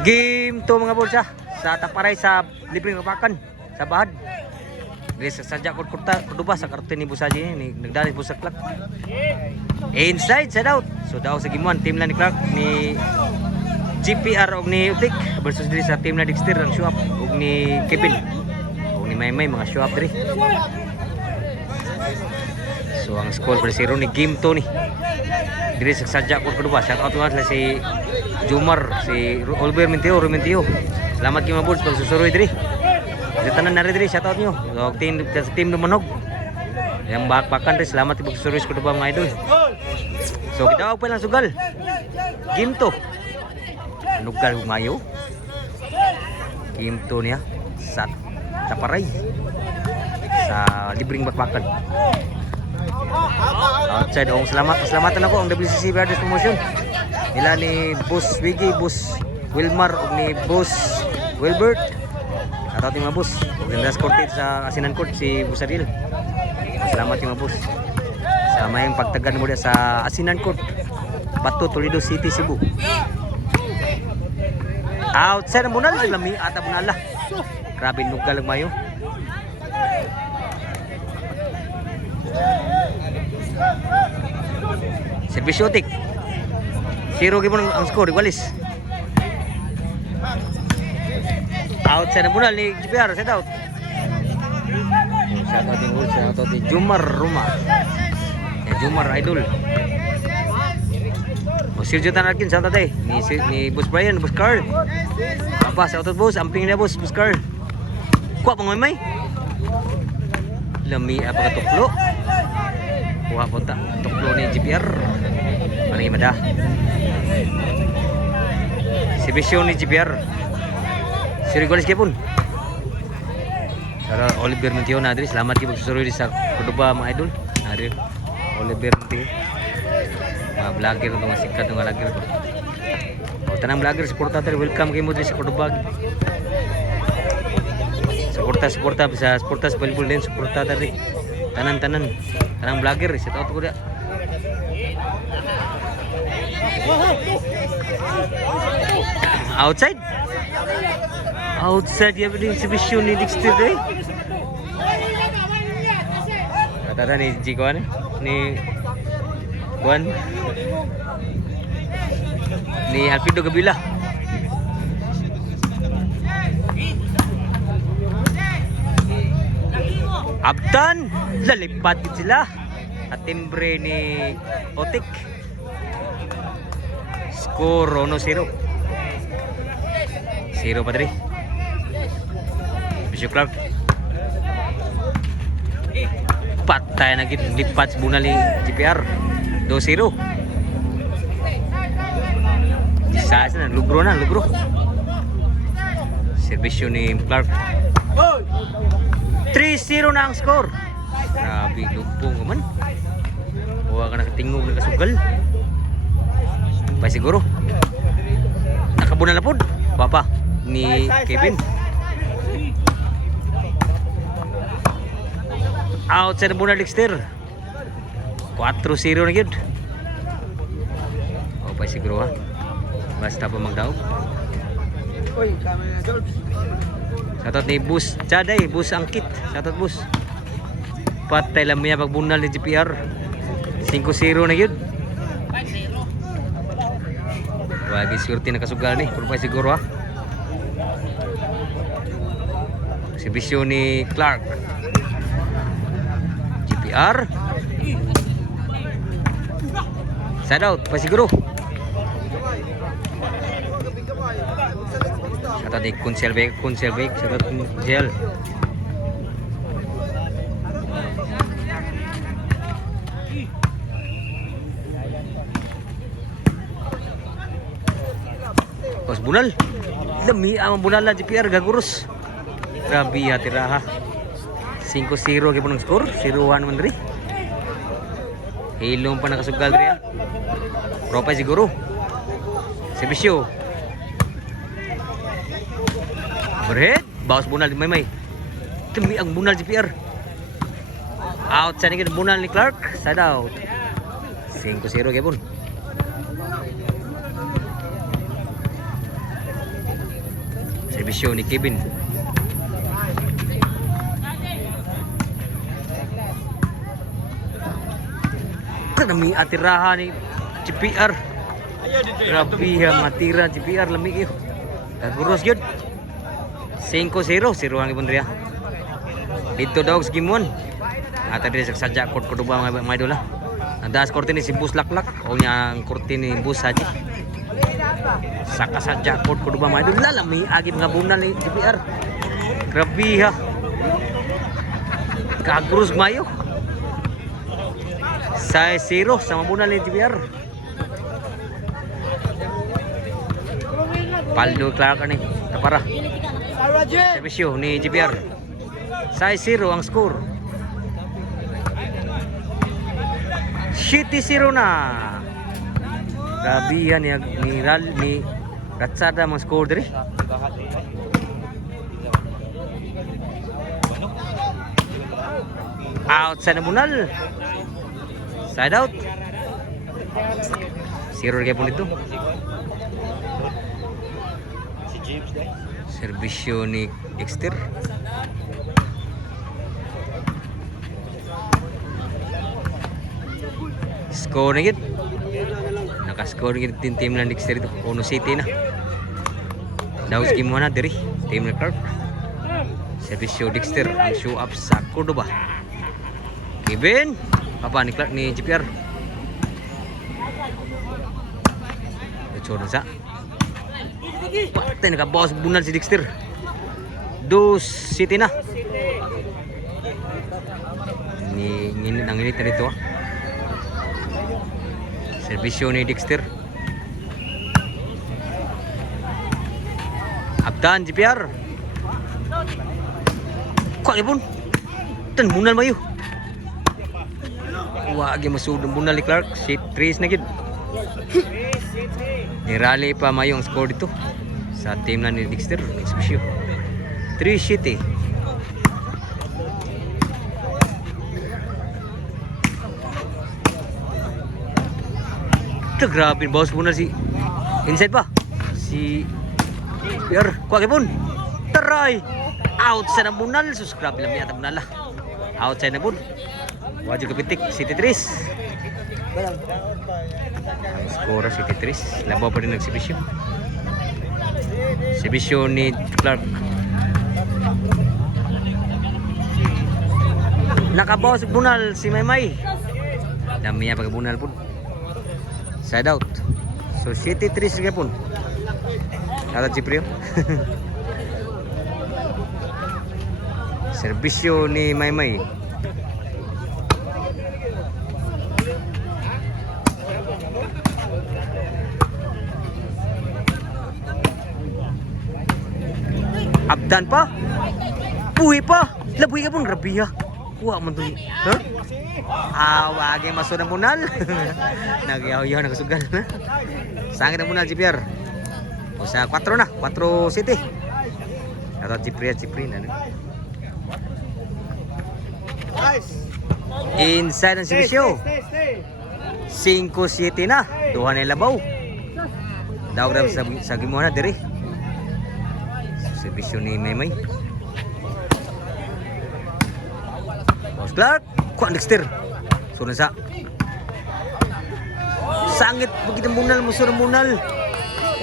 Game to mga bulsa sa Taparay sa libreng kapakan sa Bahad. Dili sa sadya ko kuduba sa karton ni Busaji ni nagdali po sa Clark. Inside sa out. So daw sa gimuan team lang ni Clark ni GPR og ni Utik versus diri sa team na Dexter ang show up og ni Kevin. Og ni Maymay mga show up diri. So ang score per 0 ni game to ni. Diri sa sadya ko kuduba shout out nga si Jumar, si Oliver Mentio. Salamat kayo mga boards pag susuroy diri. Sa tanan na rin diri, shout out nyo. So, team Lumanog. Yang bakbakan rin, salamat kayo pag susuroy ko ba mga idol. So kita pa lang sugal. Game to. Nugal humayo. Game to niya sa Taparay. Sa libreng bakbakan. Outside, salamatan ako ang WCC Brothers Promotion. Nila ni Boss Wiggy, Boss Wilmar ug ni Boss Wilbert. At ating mga boss. Ganda score sa Asinan Court si Boss Ariel. Salamat yung mga boss. Sa mayang pagtagan mo sa Asinan Court. Bato, Toledo City, Cebu. Outside ang bunal, lami ata bunala. Grabe nugal ang mayo. Servisyotik. 0 gimon ang score, igualis. Outside ang bunal ni GPR, set out. Shout out yung goal, shout out ni Jumar Ruma. Jumar Idol. O Sergio Tanarkin, shout out ni Boss Brian, Boss Carl. Apa, shout out boss, amping niya boss Carl. Kuha pang may. Lami apa katuklo. Kuha po ta, tuklo ni GPR. Paling imada. Servisyo ni GPR. Siri goles kepun. Sara Oliver Mentio na diri, selamat kayo pagsusuroy sa Kuduba mga idol. Ari Oliver Mentio. Mga vlogger ng mga sikat ng vlogger ko. O tanang vlogger suporta tayo, welcome kayo mo diri sa Kuduba. Suporta sa volleyball din, suporta tayo. Tanan vlogger, set out ko dia. Outside ya berdiri exhibition ni Dexter deh. Kata ni Jikwan ni Kwan ni Alfido Gabila. Abdan lalipat sila at timbre ni Otik. Score 1-0. 0 pa diri. Bishop Clark. Patay na gid lipat bunal ni GPR. 2-0. Isa na lugro. Servisyo ni Clark. 3-0 na ang score. Grabe lupong man. Huwag ka nakatingog na kasugal. Pa siguro. Nakabunal na po. Papa ni Kevin. Outside muna Dexter. 4-0 na yun. O pa siguro ha. Basta pa magdaog. Shoutout ni Bus Chaday, Bus Angkit. Shoutout Bus. Patay lang niya pagbunal ni GPR. 5-0 na yun. Wagi surti na kasugal ni, pero pa siguro ha. Servisyo ni Clark. GPR. Side out, pa siguro. Shoutout ni Kunselbek, shoutout ni Gel. Pas bunal. Lami ang bunal na GPR gagurus. Grabe ya tiraha. 5-0 kay punong score, 0-1 man diri. Hilong pa nakasugal diri. Pro pa siguro. Servisyo. Overhead, bawas bunal di Maymay. Lami ang bunal GPR. Outside ni bunal ni Clark, side out. 5-0 kay pun. Servisyo ni Kevin. Nami atirahan ni GPR. Grabe ha, matira GPR lami iyo. Kaguros yun. 5-0, 0 ang ibon riya. Dito daw sa Gimon. Ata din sa sadya court ko ba mga idol ha. Ang das korte ni si Bus Laklak o niya ang korte ni Bus Haji. Saka sadya court ko ba mga idol. Lalami agi mga bunal ni GPR. Grabe ha. Kaguros mayo. 6-0 sama bunal ni GPR. Paldo Clark ni Tapara. Servisyo ni GPR. 6-0 ang score. 7-0 na. Grabihan ni Ratsada mga score diri. Outside na bunal. Side out. 0 kaya po nito. Servisyo ni Dexter. Score na yun. Nakascore na yun team ng Dexter ito. Uno City na. Daos game mo na diri. Team na Clark. Servisyo Dexter ang show up sa Cordoba. Kevin. Papa ni Clark ni GPR. Ito na sa. Patay nakabawas bunal si Dexter. 2 City na. Nginit na dito ah. Servisyo ni Dexter. Abdan GPR. Kuha ni pun. Dan bunal mayo. Wag yung masud ng bunal ni Clark. Shit 3 na gid. Nirali pa mayo ang score dito sa team na ni Dexter. Servisyo 3 City. Ito grabe bawas bunal si inside pa si PR. Kuha kay pun. Taray. Outside ng bunal. Sus grabe lang yata bunal lah. Outside na pun. Wajib kepitik City 3. Skor City 3. Labaw pa rin ng Servisyo. Servisyo ni Clark. Nakabawas bunal si Maymay. Dami niya pagkabunal pun. Side out. So City 3 sige pun. Kata Ciprio. Servisyo ni Maymay. Abdan pa. Puhi pa. Labuhi ka pun. Grabe ha. Kuha man to. Huh? Wagi masod ang bunal. Nagyaw-yaw nagsugal na. Sangit ang bunal GPR. Sa 4 na. 4 City. Atau Cipri na. Inside ang Servisyo. 5 City na. Duha na labaw. Daw ram sa gimona diri. Servisyo ni Maymay. Boss Clark. Kuan Dexter. Sunod sa. Sangit begitu bunal musuh bunal.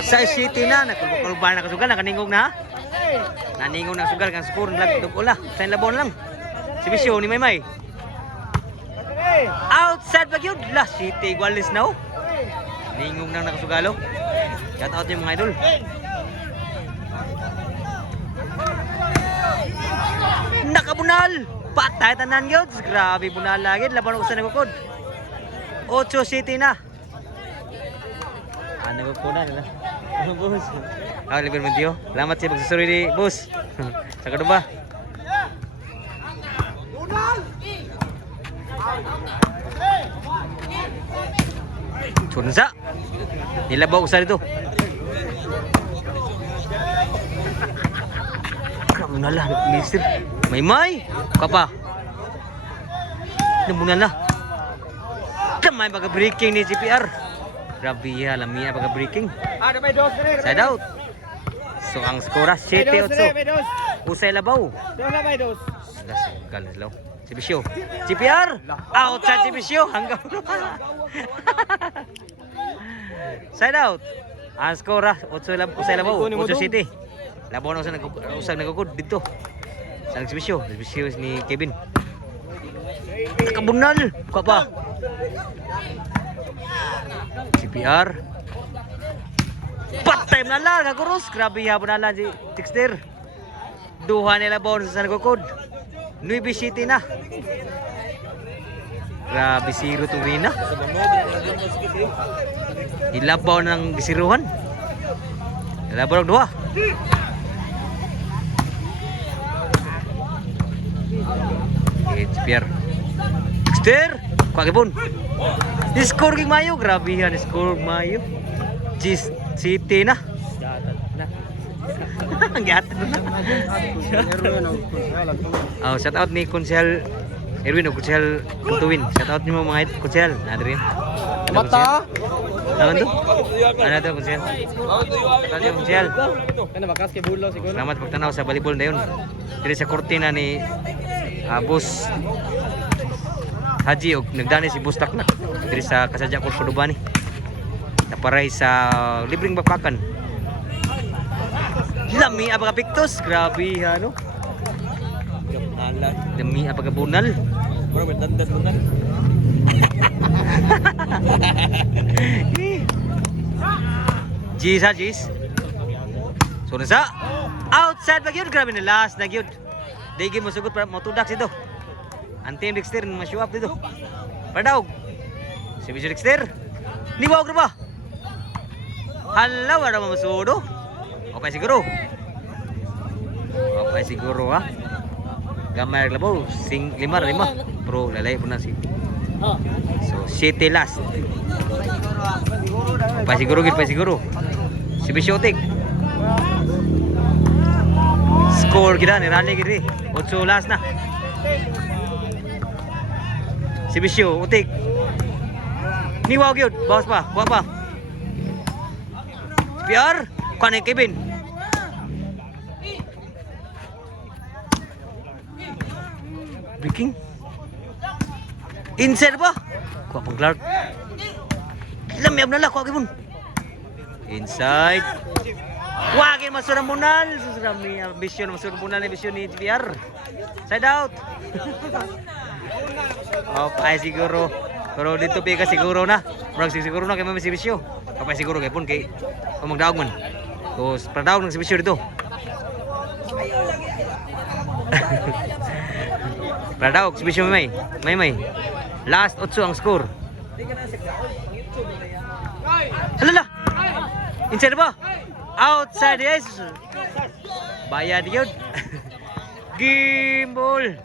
Sa City na nakulban na kasugal nakaningog na. Naningog na sugal kan skor lag dugula. Sa labon lang. Servisyo ni Maymay. Outside ba yun? La City Gualis na oh. Ningog nang nakasugalo. Shout out yung mga idol. Nakabunal. Patay tanan yun. Grabe bunal lagi. Laban ko sa nagukod. 8 City na. Nagukod na nila. Ano boss? Liber Mentio. Salamat siya magsusuri ni boss. Sa kadumba. Sunsa. Nilabaw usa dito. Kamu nalah Mister. Maymay. Kapa. Namunan na. Kamay pagka-breaking ni GPR. Grabe ya, lamia pagka-breaking. Side out. So ang skora 7-8. Usay labaw. Galas law. Si Bisyo. CPR. Outside si Bisyo. Hanggang. Side out. Ang skora 8 usay labaw. 8-7. Labaw na usag nagugod dito. Sa si Bisyo. Si Bisyo ni Kevin. Kabunal. Kuha pa. CPR. Patay na lang, kaguros. Grabe hapon na lang si Dexter. Duha nila bon sa nagukod. Nueve City na. Grabe zero to win na. Ilabaw ng gisiruhan. Ilabaw ng duha. HPR. Dexter. Kuha Score king Mayo. Grabe yan. Score Mayo. City na. Ang gata na. Oh, shout out ni Konsehal Erwin o Konsehal Kutuwin. Shout out ni mo mga Konsehal. Adrian. Mata. Ano to? Ano to Konsehal? Shout out ni Konsehal. Kana basketball siguro. Salamat pagtanaw sa volleyball na yun. Dili sa kortina ni Boss Haji o nagdani si Bustak na. Dili sa Kasadya Cordobani. Naparay sa libreng bakbakan. Lami apaka piktos, grabe ano. Lami apaka bunal. Bro, dandas bunal. Jis ha Jis. So nasa outside ba gyud, grabe na last na gyud. Digi mo sugot para motudak dito. Antim Dexter ma-show up dito. Padaog. Si Bisyo Dexter. Niwaw ka ba? Hala, wala mo masudo. Okay siguro. Okay siguro ha. Gamay labaw, 5 5. Pero lalay po na si. So, 7 last. Okay siguro, gid pa siguro. Si Bisyotik. Score kita ni Raleigh gid. 8 last na. Si Bisyo, utik. Niwaw gyud, bawas pa, kuha pa. Biar, kuha Kevin. Breaking. Inside ba? Kuha pang Clark. Lamyab na lang, kuha Kevin. Inside. Wagin masura munal. Susrami ambisyon masura munal ni ambisyon ni Biar. Side out. Okay siguro. Pero dito pika siguro na. Murag siguro na kay Mami Sibisyo. Kapay siguro kay pun kay magdaog man. Tapos padaog ng Sibisyo dito. Padaog Sibisyo may. May. Last 8 ang score. Halala. Inside ba? Outside yes. Bayad yun. Game ball.